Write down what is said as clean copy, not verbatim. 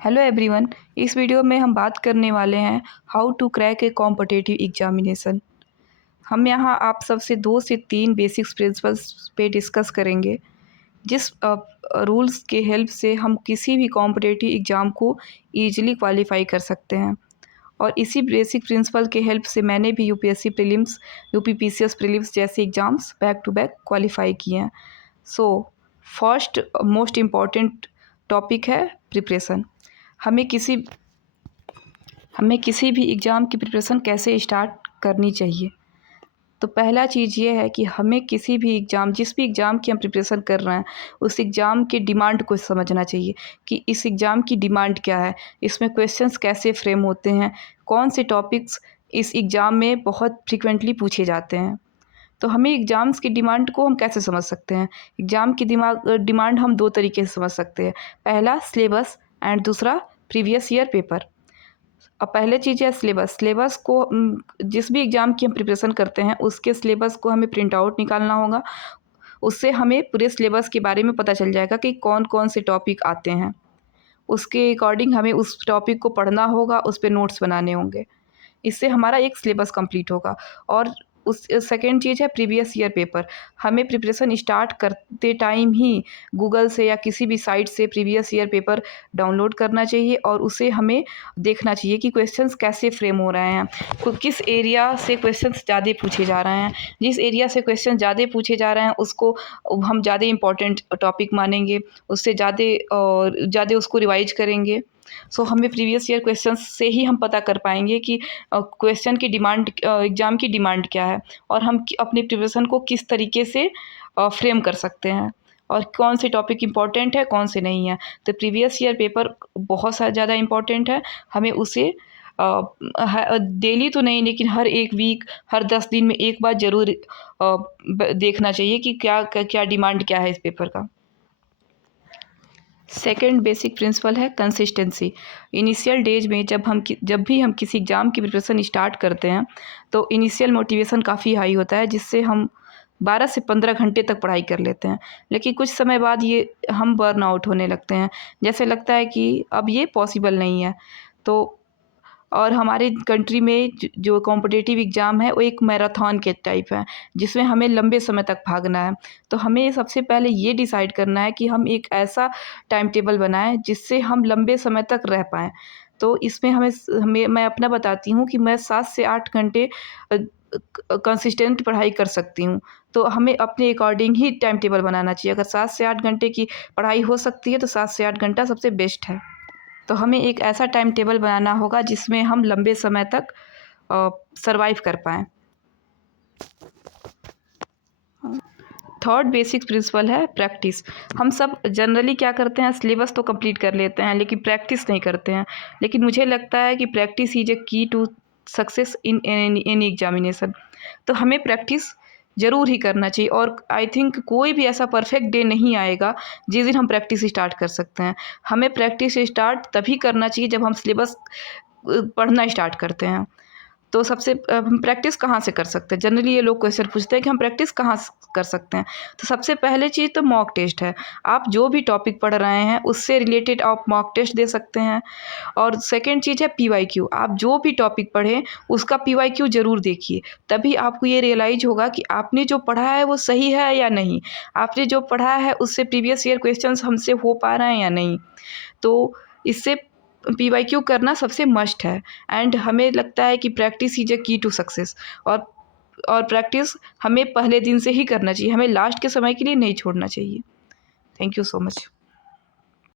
Hello everyone. इस video में हम बात करने वाले हैं how to crack a competitive examination. हम यहाँ आप सबसे 2 से 3 बेसिक्स प्रिंसिपल्स पे डिस्कस करेंगे, जिस रूल्स के हेल्प से हम किसी भी कॉम्पिटिटिव एग्ज़ाम को ईजिली क्वालिफाई कर सकते हैं। और इसी बेसिक प्रिंसिपल के हेल्प से मैंने भी यूपीएससी प्रीलिम्स, यूपीपीसीएस प्रीलिम्स जैसे exams back to back qualify किए हैं। So first most important topic है प्रिपरेशन। हमें किसी भी एग्ज़ाम की प्रिपरेशन कैसे स्टार्ट करनी चाहिए। तो पहला चीज़ ये है कि हमें किसी भी एग्ज़ाम, जिस भी एग्ज़ाम की हम प्रिपरेशन कर रहे हैं, उस एग्ज़ाम के डिमांड को समझना चाहिए कि इस एग्ज़ाम की डिमांड क्या है, इसमें क्वेश्चंस कैसे फ्रेम होते हैं, कौन से टॉपिक्स इस एग्ज़ाम में बहुत फ्रिक्वेंटली पूछे जाते हैं। तो हमें एग्ज़ाम्स की डिमांड को हम कैसे समझ सकते हैं। एग्ज़ाम की डिमांड हम 2 तरीके से समझ सकते हैं। पहला सिलेबस एंड दूसरा प्रीवियस ईयर पेपर। अब पहले चीज़ है सिलेबस। सिलेबस को जिस भी एग्ज़ाम की हम प्रिपरेशन करते हैं उसके सिलेबस को हमें प्रिंट आउट निकालना होगा। उससे हमें पूरे सिलेबस के बारे में पता चल जाएगा कि कौन कौन से टॉपिक आते हैं। उसके अकॉर्डिंग हमें उस टॉपिक को पढ़ना होगा, उस पे नोट्स बनाने होंगे। इससे हमारा एक सिलेबस कंप्लीट होगा। और उस सेकंड चीज़ है प्रीवियस ईयर पेपर। हमें प्रिपरेशन स्टार्ट करते टाइम ही गूगल से या किसी भी साइट से प्रीवियस ईयर पेपर डाउनलोड करना चाहिए और उसे हमें देखना चाहिए कि क्वेश्चंस कैसे फ्रेम हो रहे हैं, किस एरिया से क्वेश्चंस ज़्यादा पूछे जा रहे हैं। जिस एरिया से क्वेश्चन ज़्यादा पूछे जा रहे हैं उसको हम ज़्यादा इंपॉर्टेंट टॉपिक मानेंगे, उससे ज़्यादा उसको रिवाइज करेंगे। सो हमें प्रीवियस ईयर क्वेश्चंस से ही हम पता कर पाएंगे कि क्वेश्चन की डिमांड, एग्ज़ाम की डिमांड क्या है और हम अपनी प्रिपरेशन को किस तरीके से फ्रेम कर सकते हैं और कौन से टॉपिक इम्पॉर्टेंट है, कौन से नहीं है। तो प्रीवियस ईयर पेपर बहुत ज़्यादा इम्पॉर्टेंट है। हमें उसे डेली तो नहीं, लेकिन हर एक वीक, हर 10 दिन में एक बार ज़रूर देखना चाहिए कि क्या डिमांड क्या है इस पेपर का। सेकेंड बेसिक प्रिंसिपल है कंसिस्टेंसी। इनिशियल डेज में जब भी हम किसी एग्ज़ाम की प्रिपरेशन स्टार्ट करते हैं तो इनिशियल मोटिवेशन काफ़ी हाई होता है, जिससे हम 12 से 15 घंटे तक पढ़ाई कर लेते हैं। लेकिन कुछ समय बाद ये हम बर्न आउट होने लगते हैं, जैसे लगता है कि अब ये पॉसिबल नहीं है। तो और हमारे कंट्री में जो कॉम्पिटिटिव एग्ज़ाम है वो एक मैराथन के टाइप है, जिसमें हमें लंबे समय तक भागना है। तो हमें सबसे पहले ये डिसाइड करना है कि हम एक ऐसा टाइम टेबल बनाएं जिससे हम लंबे समय तक रह पाएँ। तो इसमें हमें मैं अपना बताती हूँ कि मैं 7 से 8 घंटे कंसिस्टेंट पढ़ाई कर सकती हूँ। तो हमें अपने अकॉर्डिंग ही टाइम टेबल बनाना चाहिए। अगर 7 से 8 घंटे की पढ़ाई हो सकती है तो 7 से 8 घंटा सबसे बेस्ट है। तो हमें एक ऐसा टाइम टेबल बनाना होगा जिसमें हम लंबे समय तक सरवाइव कर पाएँ। थर्ड बेसिक प्रिंसिपल है प्रैक्टिस। हम सब जनरली क्या करते हैं, सिलेबस तो कंप्लीट कर लेते हैं लेकिन प्रैक्टिस नहीं करते हैं। लेकिन मुझे लगता है कि practice is a key to success in any examination. तो हमें प्रैक्टिस ज़रूर ही करना चाहिए। और आई थिंक कोई भी ऐसा परफेक्ट डे नहीं आएगा जिस दिन हम प्रैक्टिस स्टार्ट कर सकते हैं। हमें प्रैक्टिस स्टार्ट तभी करना चाहिए जब हम सिलेबस पढ़ना स्टार्ट करते हैं। तो सबसे हम प्रैक्टिस कहाँ से कर सकते हैं? जनरली ये लोग क्वेश्चन पूछते हैं कि हम प्रैक्टिस कहाँ से कर सकते हैं। तो सबसे पहले चीज़ तो मॉक टेस्ट है। आप जो भी टॉपिक पढ़ रहे हैं उससे रिलेटेड आप मॉक टेस्ट दे सकते हैं। और सेकंड चीज़ है पीवाईक्यू। आप जो भी टॉपिक पढ़ें उसका पीवाईक्यू ज़रूर देखिए, तभी आपको ये रियलाइज़ होगा कि आपने जो पढ़ा है वो सही है या नहीं। आपने जो पढ़ा है उससे प्रीवियस ईयर क्वेश्चंस हमसे हो पा रहे हैं या नहीं। तो इससे पीवाईक्यू करना सबसे मस्ट है। एंड हमें लगता है कि practice is a key to success. और प्रैक्टिस हमें पहले दिन से ही करना चाहिए, हमें लास्ट के समय के लिए नहीं छोड़ना चाहिए। Thank you so much.